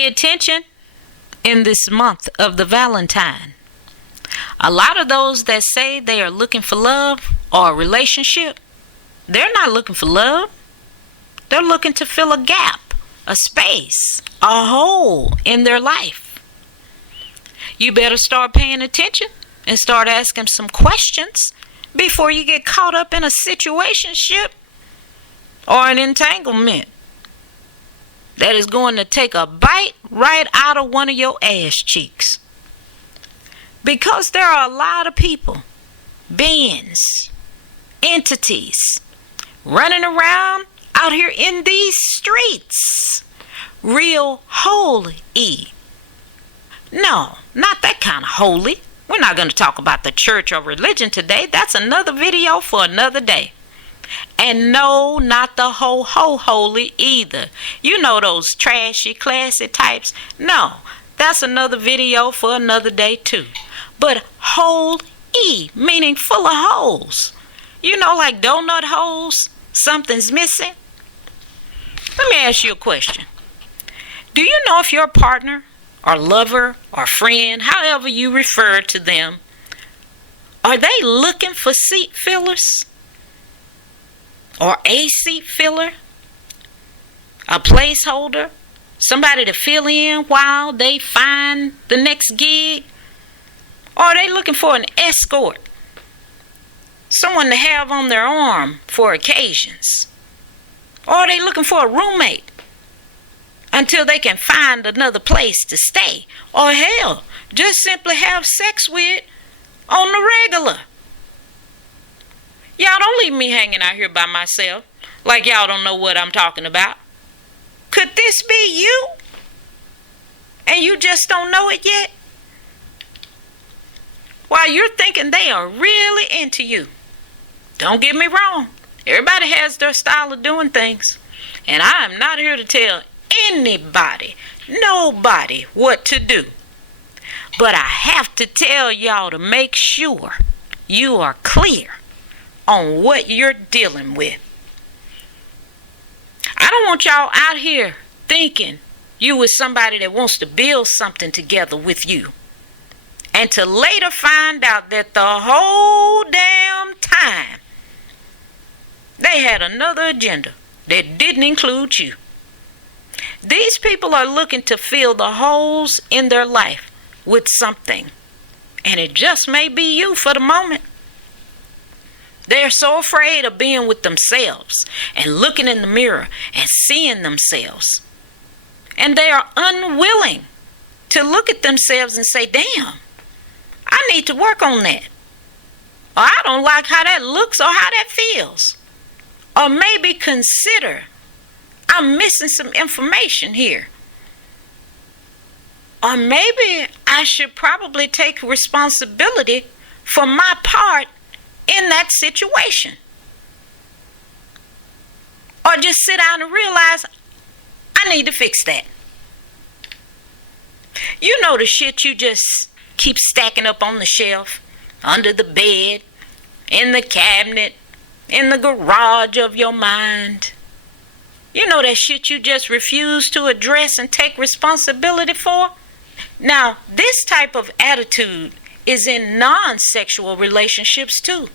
Pay attention in this month of the Valentine. A lot of those that say they are looking for love or a relationship, they're not looking for love. They're looking to fill a gap, a space, a hole in their life. You better start paying attention and start asking some questions before you get caught up in a situationship or an entanglement that is going to take a bite right out of one of your ass cheeks. Because there are a lot of people, beings, entities running around out here in these streets, real holy. No, not that kind of holy. We're not going to talk about the church or religion today. That's another video for another day. And no, not the holy either. You know those trashy, classy types? No, that's another video for another day too. But whole, meaning full of holes. You know, like donut holes, something's missing. Let me ask you a question. Do you know if your partner or lover or friend, however you refer to them, are they looking for seat fillers? Or a seat filler? A placeholder? Somebody to fill in while they find the next gig? Or are they looking for an escort? Someone to have on their arm for occasions? Or are they looking for a roommate until they can find another place to stay? Or hell, just simply have sex with on the regular? Y'all don't leave me hanging out here by myself like y'all don't know what I'm talking about. Could this be you? And you just don't know it yet? While you're thinking they are really into you. Don't get me wrong. Everybody has their style of doing things. And I am not here to tell anybody, nobody, what to do. But I have to tell y'all to make sure you are clear on what you're dealing with. I don't want y'all out here thinking you with somebody that wants to build something together with you, and to later find out that the whole damn time they had another agenda that didn't include you. These people are looking to fill the holes in their life with something, and it just may be you for the moment. They're so afraid of being with themselves and looking in the mirror and seeing themselves. And they are unwilling to look at themselves and say, damn, I need to work on that. Or I don't like how that looks or how that feels. Or maybe consider I'm missing some information here. Or maybe I should probably take responsibility for my part in that situation. Or just sit down and realize I need to fix that. You know the shit you just keep stacking up on the shelf, under the bed, in the cabinet, in the garage of your mind. You know that shit you just refuse to address and take responsibility for? Now, this type of attitude is in non-sexual relationships too.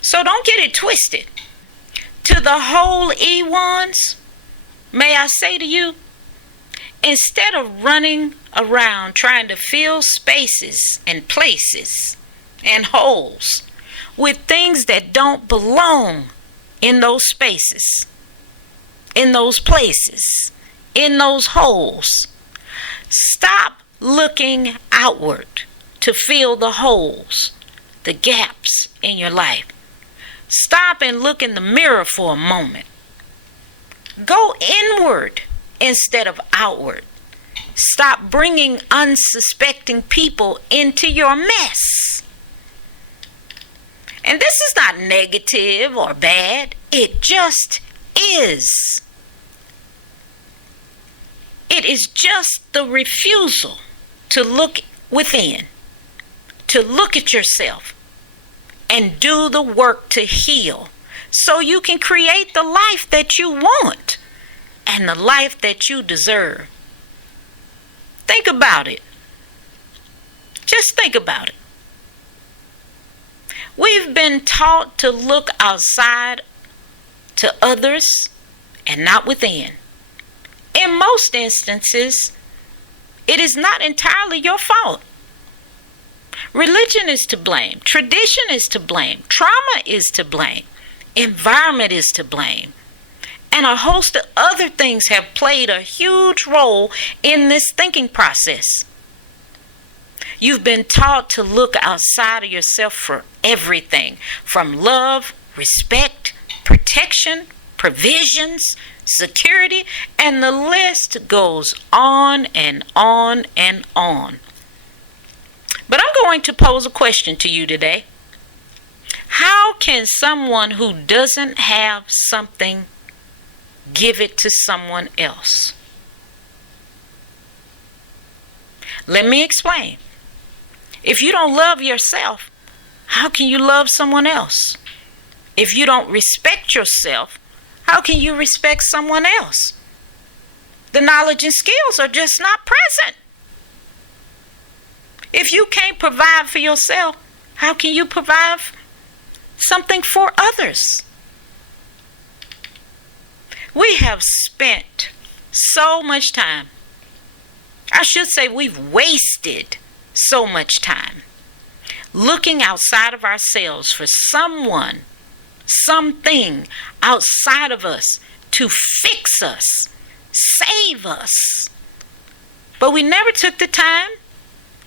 So don't get it twisted. To the whole ones, may I say to you, instead of running around trying to fill spaces and places and holes with things that don't belong in those spaces, in those places, in those holes, stop looking outward to fill the holes, the gaps in your life. Stop and look in the mirror for a moment. Go inward instead of outward. Stop bringing unsuspecting people into your mess. And this is not negative or bad. It just is. It is just the refusal to look within, to look at yourself, and do the work to heal so you can create the life that you want and the life that you deserve. Think about it. Just think about it. We've been taught to look outside to others and not within. In most instances, it is not entirely your fault. Religion is to blame. Tradition is to blame. Trauma is to blame. Environment is to blame. And a host of other things have played a huge role in this thinking process. You've been taught to look outside of yourself for everything, from love, respect, protection, provisions, security, and the list goes on and on and on. But I'm going to pose a question to you today. How can someone who doesn't have something give it to someone else? Let me explain. If you don't love yourself, how can you love someone else? If you don't respect yourself, how can you respect someone else? The knowledge and skills are just not present. If you can't provide for yourself, how can you provide something for others? We have spent so much time. I should say we've wasted so much time looking outside of ourselves for someone, something outside of us to fix us, save us. But we never took the time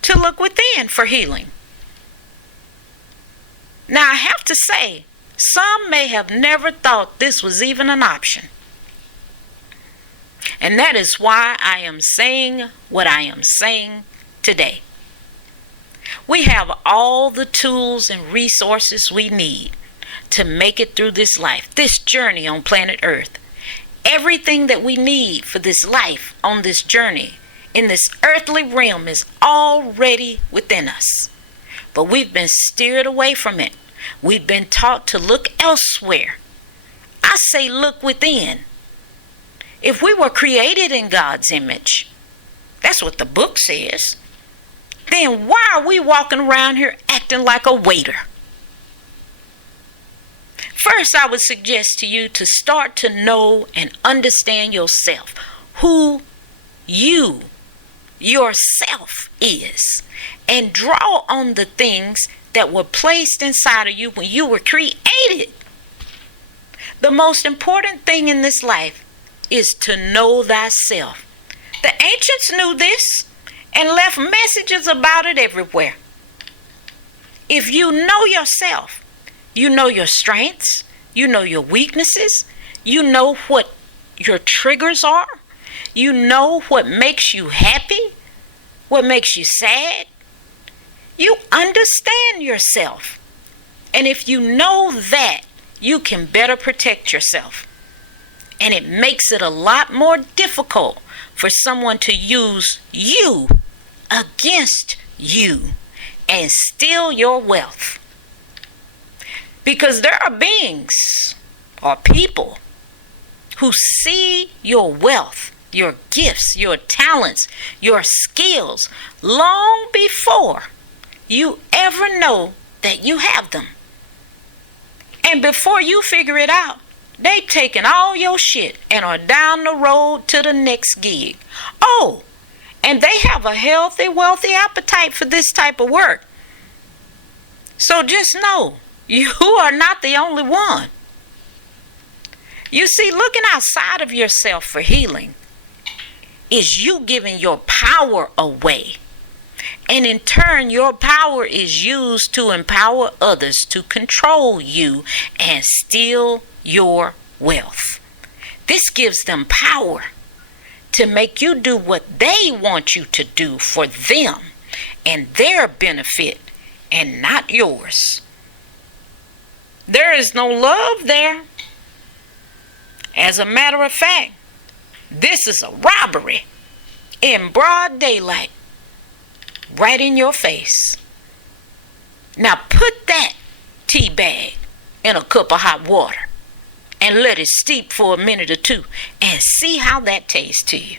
to look within for healing. Now, I have to say, some may have never thought this was even an option. And that is why I am saying what I am saying today. We have all the tools and resources we need to make it through this life, this journey on planet Earth. Everything that we need for this life on this journey in this earthly realm is already within us. But we've been steered away from it. We've been taught to look elsewhere. I say look within. If we were created in God's image, that's what the book says, then why are we walking around here acting like a waiter? First, I would suggest to you to start to know and understand yourself, who you, yourself is, and draw on the things that were placed inside of you when you were created. The most important thing in this life is to know thyself. The ancients knew this and left messages about it everywhere. If you know yourself, you know your strengths, you know your weaknesses, you know what your triggers are, you know what makes you happy, what makes you sad. You understand yourself. And if you know that, you can better protect yourself. And it makes it a lot more difficult for someone to use you against you and steal your wealth. Because there are beings or people who see your wealth, your gifts, your talents, your skills long before you ever know that you have them. And before you figure it out, they've taken all your shit and are down the road to the next gig. Oh, and they have a healthy, wealthy appetite for this type of work. So just know, you are not the only one. You see, looking outside of yourself for healing is you giving your power away. And in turn, your power is used to empower others to control you and steal your wealth. This gives them power to make you do what they want you to do for them and their benefit and not yours. There is no love there. As a matter of fact, this is a robbery in broad daylight, right in your face. Now put that tea bag in a cup of hot water and let it steep for a minute or two and see how that tastes to you.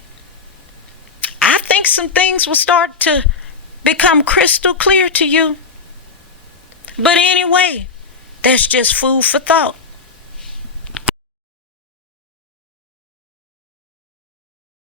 I think think some things will start to become crystal clear to you. But anyway, that's just food for thought.